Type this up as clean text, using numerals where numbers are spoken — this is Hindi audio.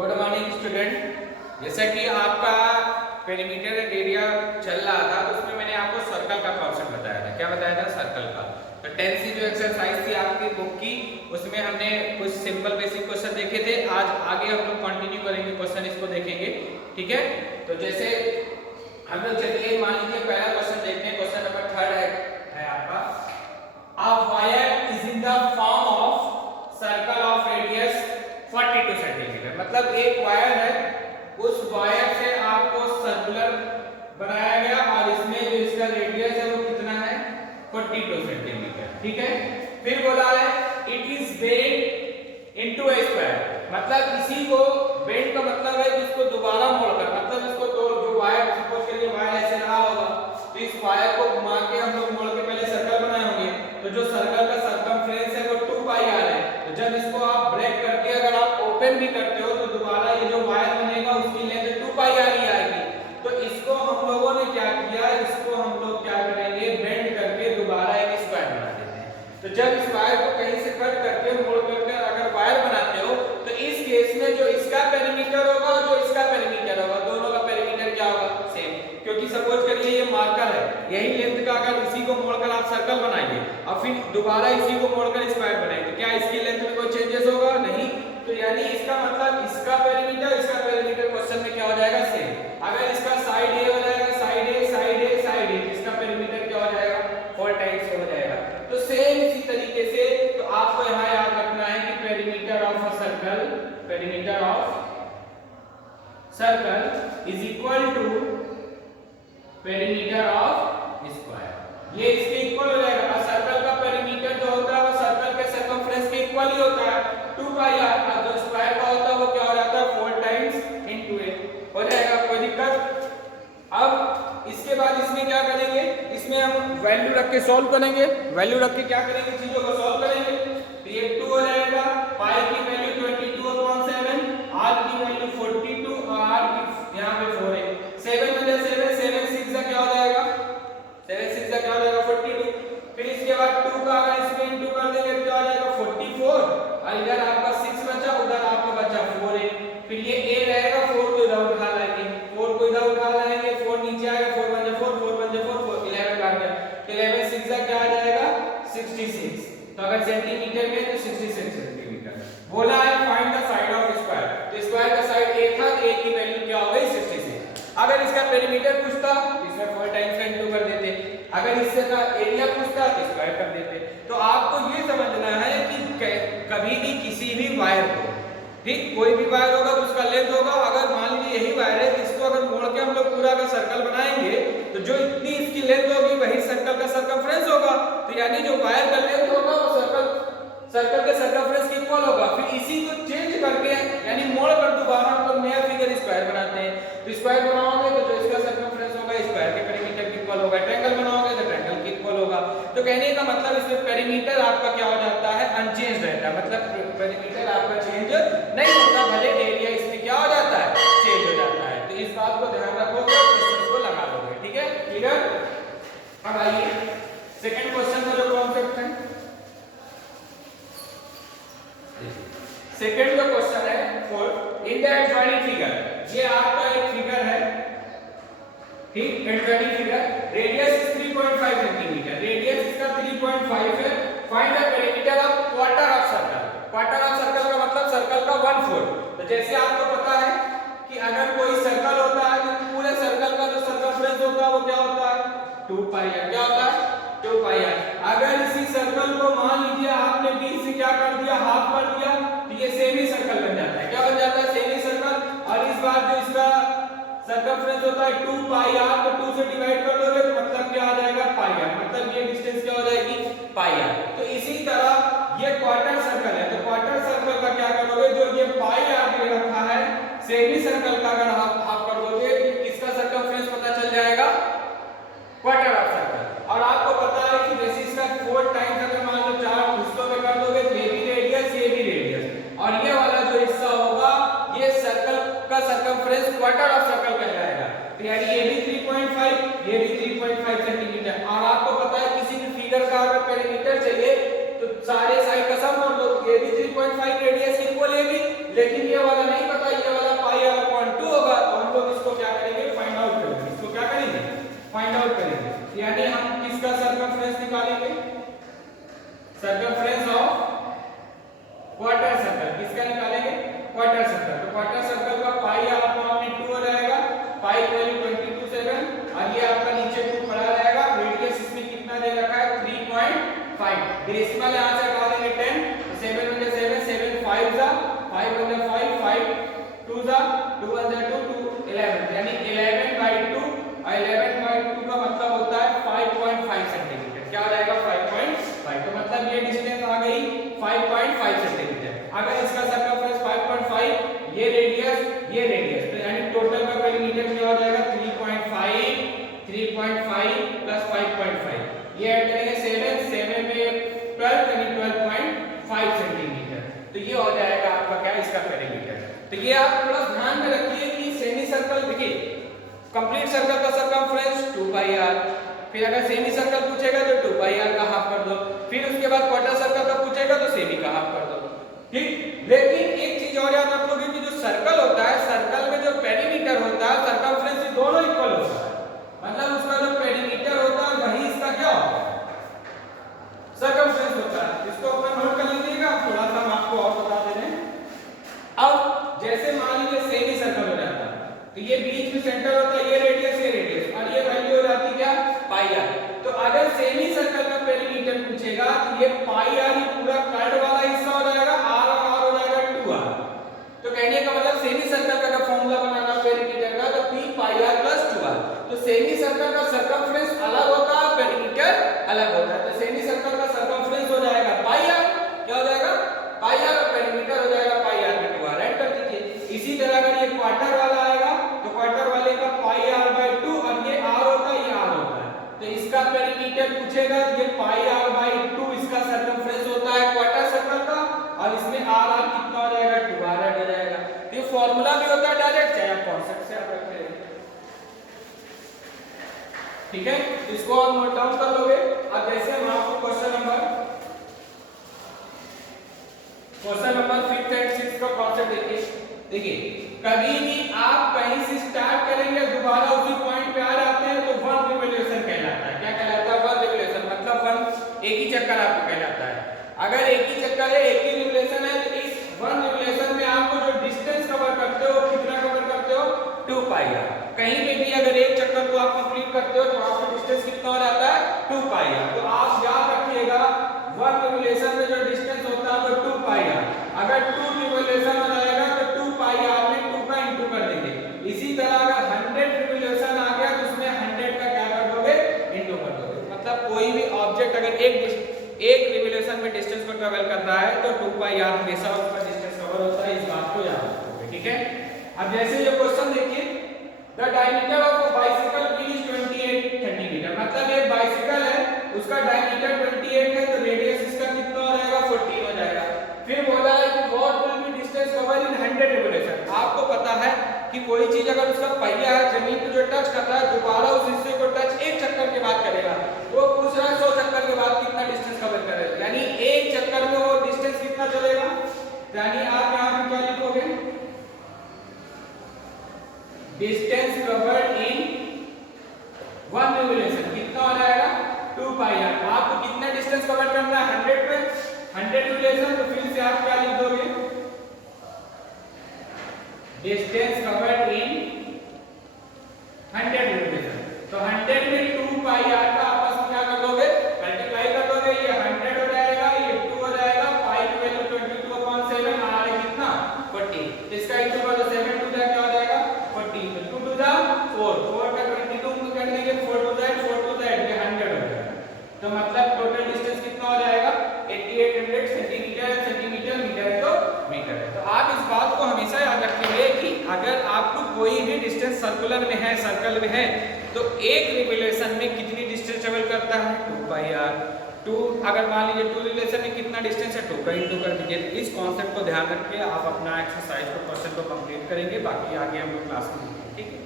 Good morning student. जैसा कि आपका पेरीमीटर एरिया चल रहा था तो उसमें मैंने आपको सर्कल का कॉन्सेप्ट बताया था। क्या बताया था? सर्कल का। तो 10 सी जो एक्सरसाइज थी आपकी बुक की, उसमें हमने कुछ सिंपल बेसिक क्वेश्चन देखे थे। आज आगे हम लोग कंटिन्यू करेंगे, क्वेश्चन इसको देखेंगे, ठीक है। तो जैसे हम लोग चलिए मान लीजिए पहला क्वेश्चन देखते हैं। क्वेश्चन नंबर 3 है आपका, a wire is in the form of circle of radius 42 centimetre. मतलब एक वायर है, उस वायर से आपको सर्कुलर बनाया गया और इसमें जो इसका रेडियस है वो कितना है? 42 सेंटीमीटर, ठीक है। फिर बोला है it is bend into A square. मतलब इसी को बेंड का मतलब है कि इसको दोबारा मोड़कर, मतलब इसको तो जो वायर सपोज करिए वायर ऐसे रहा होगा तो इस वायर को घुमा के हम लोग मोड़ के पहले सर्कल बनाए होंगे। तो जो सर्कल का सरकमफ्रेंस है वो 2 पाई आर है। तो जब इसको आप ब्रेक करके अगर आप ओपन भी करते हो तो दोबारा ये जो वायर बनेगा उसकी लेंथ 2 पाई आर ही आएगी। तो इसको हम लोगों ने क्या किया, इसको हम लोग क्या करेंगे, बेंड करके दोबारा एक स्क्वायर बना देते हैं। तो जब इस वायर को कहीं से कट करके मोड़ करके अगर वायर बनाते हो तो इस केस में जो इसका पेरीमीटर होगा और जो इसका पेरीमीटर होगा, दोनों का पेरीमीटर क्या होगा? सेम। क्योंकि सपोज करिए ये मार्कर है, यही लेंथ का अगर इसी को मोड़कर आप सर्कल बनाएंगे और फिर दोबारा इसी को मोड़कर स्क्वायर बनाएंगे, क्या इसकी लेंथ में कोई चेंजेस होगा? नहीं। तो यानी इसका मतलब इसका पेरीमीटर क्वेश्चन में क्या हो जाएगा? सेम। अगर इसका साइड ए हो जाएगा, साइड ए साइड ए साइड ए, इसका पेरीमीटर क्या हो जाएगा? 4 टाइम्स हो जाएगा। तो सेम इसी तरीके से तो आपको यहाँ याद रखना है कि perimeter of a circle, perimeter of circle is equal to perimeter of square. ये इसके इक्वल हो जाएगा। और सर्कल का पेरीमीटर जो होता है वो सर्कल के सरकमफ्रेंस के इक्वल ही होता है, 2 पाई आर। और जो स्क्वायर का होता है वो क्या हो जाता है? 4 टाइम्स इनटू ए हो जाएगा। कोई दिक्कत? अब इसके बाद इसमें क्या करेंगे, इसमें हम वैल्यू रख के सॉल्व करेंगे। वैल्यू रख के क्या करेंगे, चीजों को सॉल्व करेंगे। तो ये 2 हो जाएगा, पाई की वैल्यू 22/7, आर की वैल्यू 42 और आर की यहां पे 4 है। 7 में 7 6 का क्या हो जाएगा? 7 6 का क्या हो जाएगा? 42। फिर इसके बाद 2 का अगर इसमें इनटू कर देंगे तो क्या हो जाएगा? 44। और इधर आपका 6 बचा, उधर आपका बचा 4 है। फिर ये a रहेगा, 4 को इधर उठा लाएंगे, 4 को इधर उठा लाएंगे, 4 नीचे आएगा, 4 1 4 4 1 4 11 काट गया। 11 6 का क्या आ जाएगा? 66। तो अगर सेंटीमीटर में तो 66 सेंटीमीटर। बोला है find the side of square. तो स्क्वायर का साइड a था, a की वैल्यू क्या हो गई? 66। अगर इसका पेरीमीटर पूछता तो इसमें 4 टाइम्स का इनटू कर देते, अगर इससे का एरिया पूछता तो स्क्वायर कर देते। तो आपको ये समझना है कि कभी भी किसी भी वायर को, ठीक, कोई भी वायर होगा तो उसका लेंथ होगा। अगर मान लीजिए यही वायर है, इसको अगर मोड़ के हम लोग पूरा का सर्कल बनाएंगे तो जो इतनी इसकी लेंथ होगी वही सर्कल का सरकमफ्रेंस होगा। तो यानी जो वायर का लेंथ होगा वो सर्कल के सरकमफ्रेंस के इक्वल होगा। फिर इसी को चेंज करके यानी मोड़ कर दोबारा हम लोग नया फिगर स्क्वायर बनाते हैं। तो स्क्वायर बनाओगे तो जो इसका सरकमफ्रेंस होगा स्क्वायर के पेरीमीटर के इक्वल होगा। ट्रायंगल बनाओगे तो ट्रायंगल के इक्वल होगा। तो कहने का मतलब इसमें पेरीमीटर आपका क्या हो जाता है? अनचेंज रहता है। मतलब पेरीमीटर आपका चेंज नहीं होता, भले एरिया इसमें क्या हो जाता है? चेंज हो जाता है। तो इस बात को ध्यान रखोगे और इस चीज को लगा लोगे, ठीक है, क्लियर? अब आइए सेकंड क्वेश्चन का जो कॉन्सेप्ट है, सेकंड जो क्वेश्चन है four in the adjoining figure. ये आपका एक फिगर है, ठीक, adjoining figure. Radius is 3.5 centimetre, radius इसका 3.5 है। Find the perimeter of quarter of circle. Quarter of circle का मतलब सर्कल का 1/4। तो जैसे आपको पता है कि अगर कोई सर्कल होता है तो पूरे सर्कल का जो सरकमफ्रेंस होता है वो क्या होता है? 2 पाई आर। क्या होता है? 2 पाई आर। अगर इसी सर्कल को मान लीजिए आपने बीच से क्या कर दिया? हाफ कर दिया, तो ये सेमी सर्कल बन जाता है। क्या बन जाता है? Semi circle. और इस बार जो इसका सरकमफ्रेंस होता है 2 पाई आर, तो 2 से डिवाइड कर दोगे तो मतलब क्या आ जाएगा? पाई आर। मतलब ये डिस्टेंस क्या हो जाएगी? पाई आर। तो इसी तरह ये क्वार्टर सर्कल है, तो क्वार्टर सर्कल का क्या करोगे? जो ये पाई आर दे रखा है, सेमी सर्कल का अगर हाफ कर दोगे तो किसका सरकमफ्रेंस पता चल जाएगा? Quarter of circle. और आपको पता है कि जैसे इसका 4 टाइम्स अगर मान लो 4 हिस्सों में कर दोगे तो ये भी रेडियस, ये भी रेडियस, और ये वाला जो हिस्सा होगा ये सर्कल का सरकमफ्रेंस क्वार्टर ऑफ सर्कल कहलाएगा। तो यानी ये भी 3.5, ये भी 3.5 सेंटीमीटर। और आपको पता है किसी भी फिगर का अगर पेरीमीटर चाहिए तो सारे साइड का सम कर लो, ये भी 3.5 रेडियस इक्वल है भी, लेकिन ये वाला नहीं पता, ये इसको क्या करेंगे, फाइंड आउट करेंगे। इसको क्या करेंगे, फाइंड आउट करेंगे। यानी हम किसका सर्कमफ्रेंस निकालेंगे, सर्कमफ्रेंस ऑफ क्वार्टर सर्कल। किसका निकालेंगे, क्वार्टर सर्कल। तो क्वार्टर सर्कल का पाई आपको आपने 2 हो जाएगा, पाई वैल्यू 22.7 और ये आपका नीचे 2 पड़ा रहेगा। रेडियस इसमें कितना दे रखा है 3.5। डेसिमल यहां से हटा देंगे 10, तो 7 × 7 7 5 जा 5 × 5 5 2 जा 2 × 2 2 11, यानी 11/2 और 11/2 का मतलब होता है 5.5 सेंटीमीटर। क्या आ जाएगा 5.5। तो मतलब ये डिस्टेंस आ गई 5.5 सेंटीमीटर। अगर इसका सर्कमफ्रेंस 5.5, ये रेडियस तो यानी टोटल का पेरीमीटर क्या हो जाएगा 3.5 प्लस 5.5, ये ऐड करेंगे 7 में 12 यानी 12.5 सेंटीमीटर। तो ये हो जाएगा आपका क्या, इसका पेरीमीटर। तो ये आप थोड़ा ध्यान में रखिए कि सेमी सर्कल, देखिए कंप्लीट सर्कल का सर्कमफ्रेंस 2πr, फिर अगर सेमी सर्कल पूछेगा तो 2πr का हाफ कर दो, फिर उसके बाद क्वार्टर सर्कल का पूछेगा तो सेमी का हाफ कर दो, ठीक। लेकिन एक चीज और याद रखोगे कि जो सर्कल होता है, सर्कल में जो पेरीमीटर होता है, सर्कमफ्रेंस ये दोनों इक्वल होता है। मतलब उसका जो पेरीमीटर होता है वही इसका क्या होता है, सर्कमफ्रेंस होता है। इसको अपन नोट कर लीजिएगा, थोड़ा सा हम आपको और बता दे रहे हैं। अब जैसे मान लीजिए सेमी सर्कल हो जाता है, तो ये बीच में सेंटर होता है, ये रेडियस और ये वैल्यू हो जाती है क्या, πr। तो अगर सेमी सर्कल का पेरीमीटर पूछेगा तो ये πr ये पूरा कर्व वाला हिस्सा हो जाएगा, r और r हो जाएगा 2r। तो कहने का मतलब सेमी सर्कल का अगर फार्मूला बनाना पेरीमीटर का तो p/r + 2r। तो सेमी सर्कल का सर्कमफ्रेंस अलग होता है, पेरीमीटर अलग होता है। तो सेमी सर्कल का सर्कमफ्रेंस हो जाएगा πr, क्या हो जाएगा πr, और पेरीमीटर हो जाएगा πr / 2r। ऐड कर दीजिए। इसी तरह अगर ये क्वार्टर वाला आएगा तो क्वार्टर वाले का πr/2 और ये r होता है, ये r होता है। तो इसका पेरीमीटर पूछेगा, ये πr/2 इसका सर्कमफ्रेंस होता है क्वार्टर सर्कल का, और इसमें r कितना हो जाएगा 2r ऐड हो जाएगा। तो ये फार्मूला भी होता है डायरेक्ट, चाहे आप कॉन्सेप्ट से आप रख रहे हैं, ठीक है। इसको आप नोट डाउन कर लोगे। अब जैसे हम आपको question number 5th and 6th का कॉन्सेप्ट देखिए कभी भी आप कहीं से स्टार्ट करेंगे दोबारा उसी पॉइंट पे आ जाते हैं तो वन रिवोल्यूशन कहलाता है। क्या कहलाता है, वन रिवोल्यूशन, मतलब वन एक ही चक्कर आपको कहलाता है। अगर एक ही चक्कर है, एक ही रिवोल्यूशन है, तो इस वन रिवोल्यूशन में आपको जो डिस्टेंस कवर करते हो कितना कवर करते हो 2πr। कहीं पे भी अगर एक चक्कर को आप कंप्लीट करते हो तो आपका डिस्टेंस कितना हो जाता है 2πr। तो आप याद रखिएगा वन रिवोल्यूशन में जो डिस्टेंस होता है वो 2πr। अगर 2 रिवोल्यूशन हो जाएगा तो 2πr में 2 का इंटू कर देंगे। इसी तरह अगर 100 रिवोल्यूशन आ गया तो उसमें 100 का क्या कर दोगे, इंटू कर दोगे। मतलब कोई भी ऑब्जेक्ट अगर एक रिवोल्यूशन में डिस्टेंस को ट्रेवल कर रहा है तो 2πr हमेशा उसका डिस्टेंस कवर होता है, इस बात को याद रखोगे, ठीक है। अब जैसे ये क्वेश्चन देखिए, the diameter of a bicycle wheel is 28 centimetre. मतलब एक बाइसिकल है, उसका डायमीटर 28 है, तो रेडियस इसका कितना हो जाएगा 14 हो जाएगा। फिर बोला है कि what will be distance cover in 100 revolution. आपको पता है कि कोई चीज अगर उसका पहिया है जमीन पे जो टच कर रहा है, दोबारा उस हिस्से को टच एक चक्कर के बाद करेगा, वो पूछ रहा है 100 चक्कर के बाद कितना डिस्टेंस कवर करेगा, यानी एक चक्कर में वो डिस्टेंस कितना चलेगा। यानी आप यहां पे क्या लिखोगे, distance covered in one revolution कितना हो जाएगा 2πr। आपको कितना डिस्टेंस कवर करना है 100 पे, 100 रिवोल्यूशन। तो फिर से आप क्या लिख दोगे, डिस्टेंस कवर्ड इन 100 रिवोल्यूशन। तो 100 में 2πr का आपस में क्या कर दोगे, मल्टीप्लाई कर दोगे। ये 100 हो जाएगा, ये 2 हो जाएगा, पाई की वैल्यू 22/7, r है कितना 40। इसका इंटू कर दो, 7 2 क्या हो जाएगा 40, तो 2 2 जा 4, 4 का 22 कर देंगे, 4 2 जा 4 2 जा, ये 100 हो जाएगा। तो मतलब टोटल डिस्टेंस कितना हो जाएगा 8800 सेंटीमीटर, सेंटीमीटर मीटर है तो मीटर है। तो आप इस बात को हमेशा याद रखेंगे कि अगर आपको कोई भी डिस्टेंस सर्कुलर में है, सर्कल में है, तो एक रिवोल्यूशन में कितनी डिस्टेंस ट्रेवल करता है 2πr। 2 अगर मान लीजिए 2 रिवोल्यूशन में कितना डिस्टेंस है 2 का इंटू कर दीजिए। इस कॉन्सेप्ट को ध्यान रख के आप अपना एक्सरसाइज को क्वेश्चन को कंप्लीट करेंगे, बाकी आगे हम लोग क्लास में, ठीक है।